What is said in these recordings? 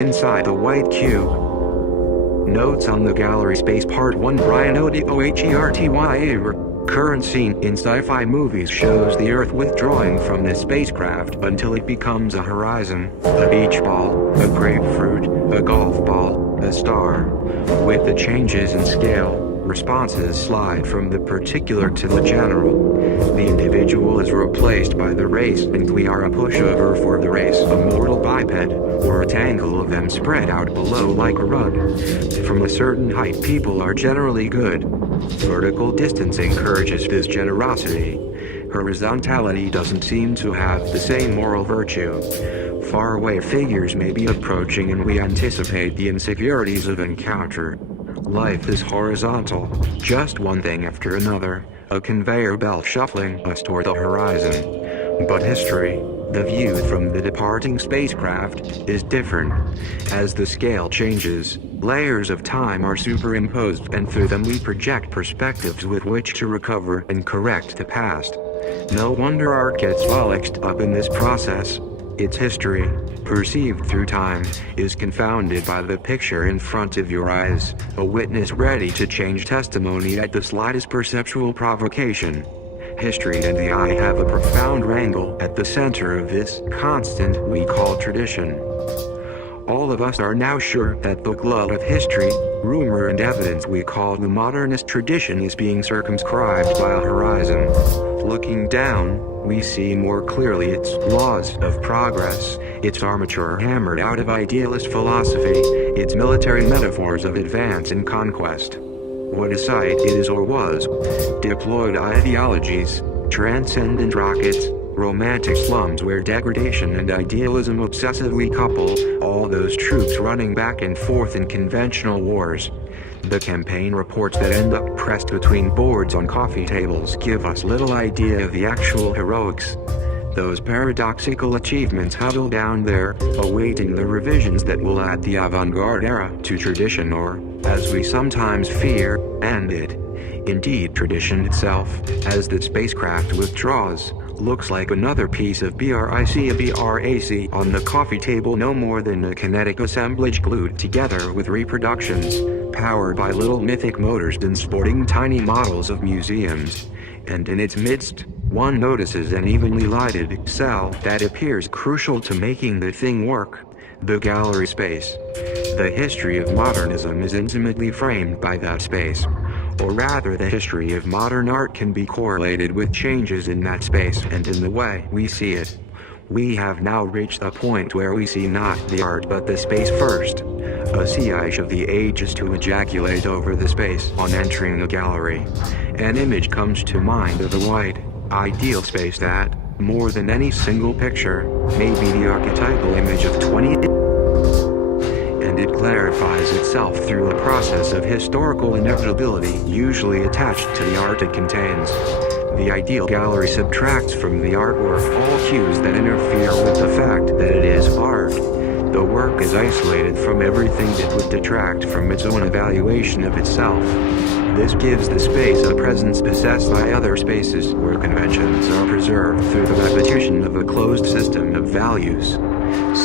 Inside the white cube. Notes on the gallery space part 1 Brian O'Doherty. Current scene in sci-fi movies shows the Earth withdrawing from the spacecraft until it becomes a horizon, a beach ball, a grapefruit, a golf ball, a star. With the changes in scale, responses slide from the particular to the general. The individual is replaced by the race, and we are a pushover for the race, a mortal biped, or a tangle of them spread out below like a rug. From a certain height, people are generally good. Vertical distance encourages this generosity. Horizontality doesn't seem to have the same moral virtue. Faraway figures may be approaching, and we anticipate the insecurities of encounter. Life is horizontal, just one thing after another, a conveyor belt shuffling us toward the horizon. But history, the view from the departing spacecraft, is different. As the scale changes, layers of time are superimposed, and through them we project perspectives with which to recover and correct the past. No wonder art gets all mixed up in this process. Its history, perceived through time, is confounded by the picture in front of your eyes, a witness ready to change testimony at the slightest perceptual provocation. History and the eye have a profound wrangle at the center of this constant we call tradition. All of us are now sure that the glut of history, rumor and evidence we call the modernist tradition is being circumscribed by a horizon. Looking down, we see more clearly its laws of progress, its armature hammered out of idealist philosophy, its military metaphors of advance and conquest. What a sight it is or was. Deployed ideologies, transcendent rockets, romantic slums where degradation and idealism obsessively couple, all those troops running back and forth in conventional wars. The campaign reports that end up pressed between boards on coffee tables give us little idea of the actual heroics. Those paradoxical achievements huddle down there, awaiting the revisions that will add the avant-garde era to tradition, or, as we sometimes fear, end it. Indeed, tradition itself, as the spacecraft withdraws, looks like another piece of BRAC on the coffee table, no more than a kinetic assemblage glued together with reproductions, powered by little mythic motors and sporting tiny models of museums. And in its midst, one notices an evenly lighted cell that appears crucial to making the thing work: the gallery space. The history of modernism is intimately framed by that space. Or rather, the history of modern art can be correlated with changes in that space and in the way we see it. We have now reached a point where we see not the art but the space first. A siege of the ages to ejaculate over the space on entering a gallery. An image comes to mind of the white, ideal space that, more than any single picture, may be the archetypal image of 20. And it clarifies itself through a process of historical inevitability usually attached to the art it contains. The ideal gallery subtracts from the artwork all cues that interfere with the fact that it is art. The work is isolated from everything that would detract from its own evaluation of itself. This gives the space a presence possessed by other spaces where conventions are preserved through the repetition of a closed system of values.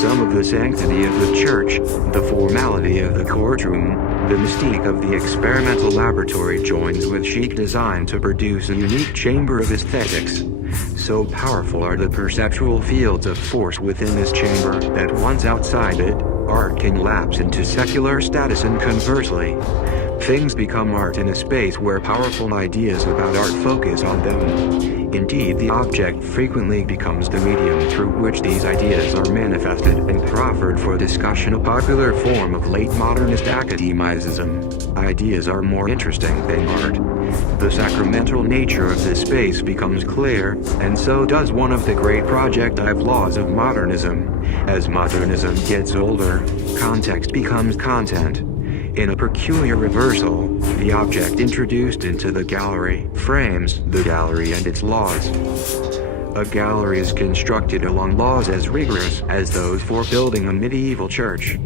Some of the sanctity of the church, the formality of the courtroom, the mystique of the experimental laboratory joins with chic design to produce a unique chamber of aesthetics. So powerful are the perceptual fields of force within this chamber that once outside it, art can lapse into secular status, and conversely. Things become art in a space where powerful ideas about art focus on them. Indeed, the object frequently becomes the medium through which these ideas are manifested and proffered for discussion, a popular form of late modernist academicism. Ideas are more interesting than art. The sacramental nature of this space becomes clear, and so does one of the great projective laws of modernism. As modernism gets older, context becomes content. In a peculiar reversal, the object introduced into the gallery frames the gallery and its laws. A gallery is constructed along laws as rigorous as those for building a medieval church.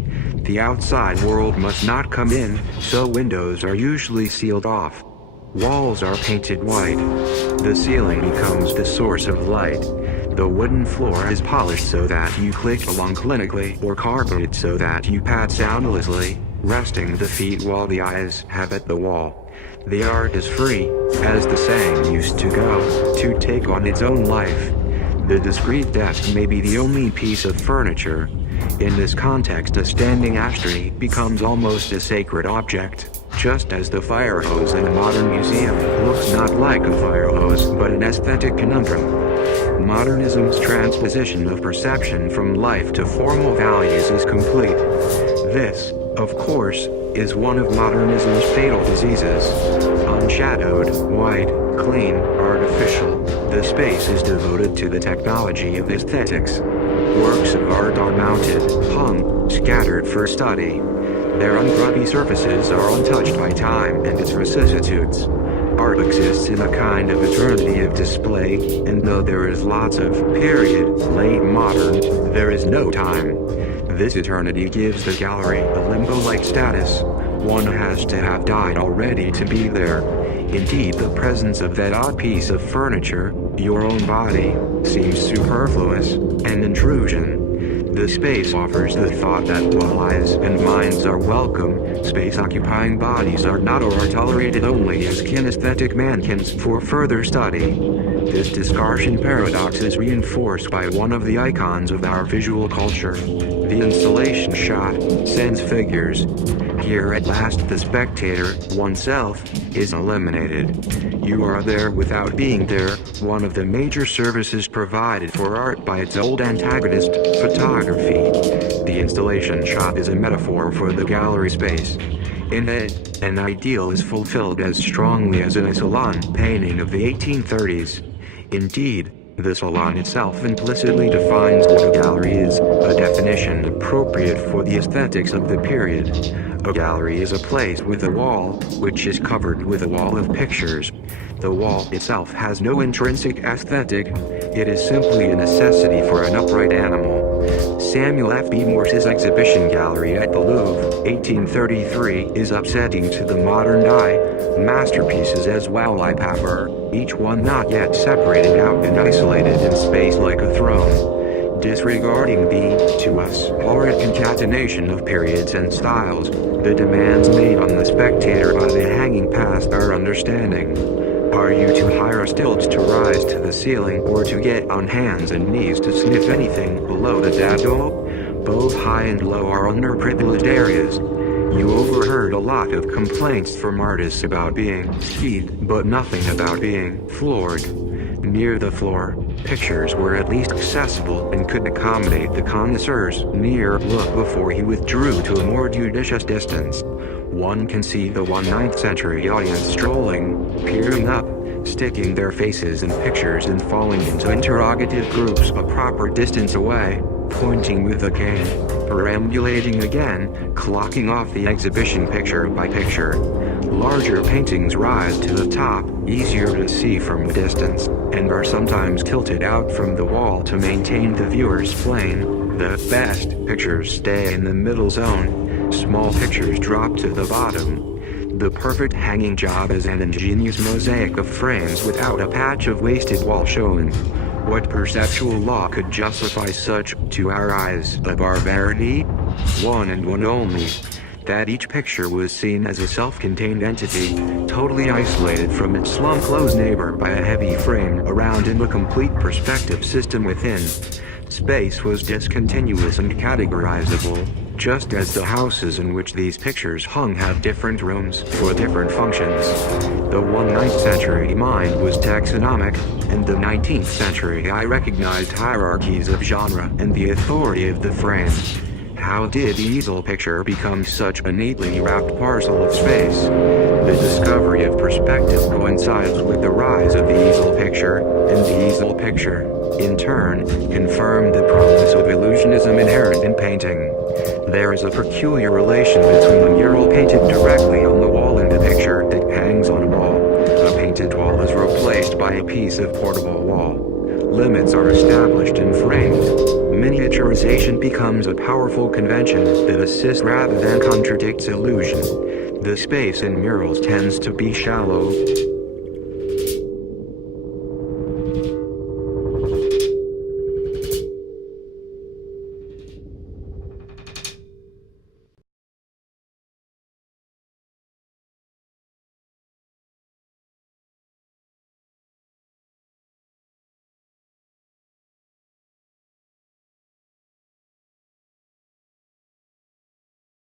The outside world must not come in, so windows are usually sealed off. Walls are painted white. The ceiling becomes the source of light. The wooden floor is polished so that you click along clinically, or carpeted so that you pad soundlessly, resting the feet while the eyes have at the wall. The art is free, as the saying used to go, to take on its own life. The discreet desk may be the only piece of furniture. In this context, a standing ashtray becomes almost a sacred object, just as the fire hose in a modern museum looks not like a fire hose but an aesthetic conundrum. Modernism's transposition of perception from life to formal values is complete. This, of course, is one of modernism's fatal diseases. Unshadowed, white, clean, artificial, the space is devoted to the technology of aesthetics. Works of art are mounted, hung, scattered for study. Their ungrubby surfaces are untouched by time and its vicissitudes. Art exists in a kind of eternity of display, and though there is lots of period, late modern, there is no time. This eternity gives the gallery a limbo-like status. One has to have died already to be there. Indeed, the presence of that odd piece of furniture, your own body, seems superfluous, an intrusion. The space offers the thought that while eyes and minds are welcome, space-occupying bodies are not, or are tolerated only as kinesthetic mannequins for further study. This discussion paradox is reinforced by one of the icons of our visual culture. The installation shot sends figures. Here at last the spectator, oneself, is eliminated. You are there without being there, one of the major services provided for art by its old antagonist, photography. The installation shot is a metaphor for the gallery space. In it, an ideal is fulfilled as strongly as in a salon painting of the 1830s. Indeed, the salon itself implicitly defines what a gallery is, a definition appropriate for the aesthetics of the period. A gallery is a place with a wall, which is covered with a wall of pictures. The wall itself has no intrinsic aesthetic, it is simply a necessity for an upright animal. Samuel F. B. Morse's exhibition gallery at the Louvre, 1833, is upsetting to the modern eye. Masterpieces as wallpaper, each one not yet separated out and isolated in space like a throne. Disregarding the, to us, horrid concatenation of periods and styles, the demands made on the spectator by the hanging past our understanding. Are you to hire stilts to rise to the ceiling, or to get on hands and knees to sniff anything below the dado? Both high and low are underprivileged areas. You overheard a lot of complaints from artists about being skied, but nothing about being floored. Near the floor, pictures were at least accessible and could accommodate the connoisseur's near look before he withdrew to a more judicious distance. One can see the 19th century audience strolling, peering up, sticking their faces in pictures and falling into interrogative groups a proper distance away, pointing with a cane, perambulating again, clocking off the exhibition picture by picture. Larger paintings rise to the top, easier to see from a distance, and are sometimes tilted out from the wall to maintain the viewer's plane. The best pictures stay in the middle zone. Small pictures drop to the bottom. The perfect hanging job is an ingenious mosaic of frames without a patch of wasted wall shown. What perceptual law could justify such, to our eyes, a barbarity? One and one only. That each picture was seen as a self-contained entity, totally isolated from its slum-closed neighbor by a heavy frame around and a complete perspective system within. Space was discontinuous and categorizable, just as the houses in which these pictures hung had different rooms for different functions. The 19th century mind was taxonomic, and the 19th century eye recognized hierarchies of genre and the authority of the frame. How did the easel picture become such a neatly wrapped parcel of space? The discovery of perspective coincides with the rise of the easel picture, and the easel picture, in turn, confirmed the promise of illusionism inherent in painting. There is a peculiar relation between the mural painted directly on the wall and the picture that hangs on a wall. A painted wall is replaced by a piece of portable wall. Limits are established and framed. Miniaturization becomes a powerful convention that assists rather than contradicts illusion. The space in murals tends to be shallow.